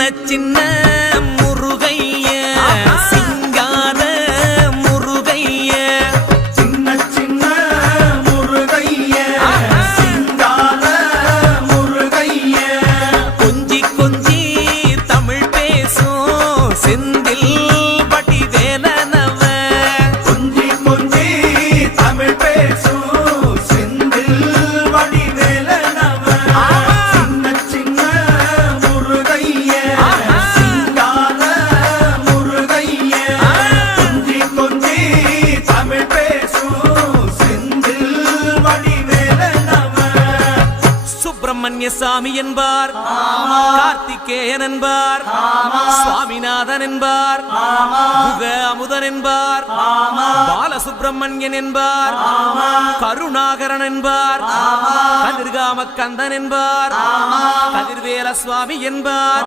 சின்ன முருகைய சிங்கார முருகைய சின்ன சின்ன முருகைய சிங்கார முருகைய கொஞ்சி கொஞ்சி தமிழ் பேசும் செந்தில் வடிவேலனவ கொஞ்சி கொஞ்சி தமிழ் பேசும் செந்தில் வடிவேலனவ சின்ன சின்ன முருகைய சிங்கார முருகைய கொஞ்சி கொஞ்சி தமிழ் பேசும் செந்தில் வடிவேலனவ சுப்பிரமணிய சாமி என்பார், கார்த்திகேயன் என்பார், சுவாமிநாதன் என்பார், முக அமுதன் என்பார், பாலசுப்பிரமணியன் என்பார், கருணாகரன் என்பார், கதிர்காம கந்தன் என்பார், கதிர்வேல சுவாமி என்பார்.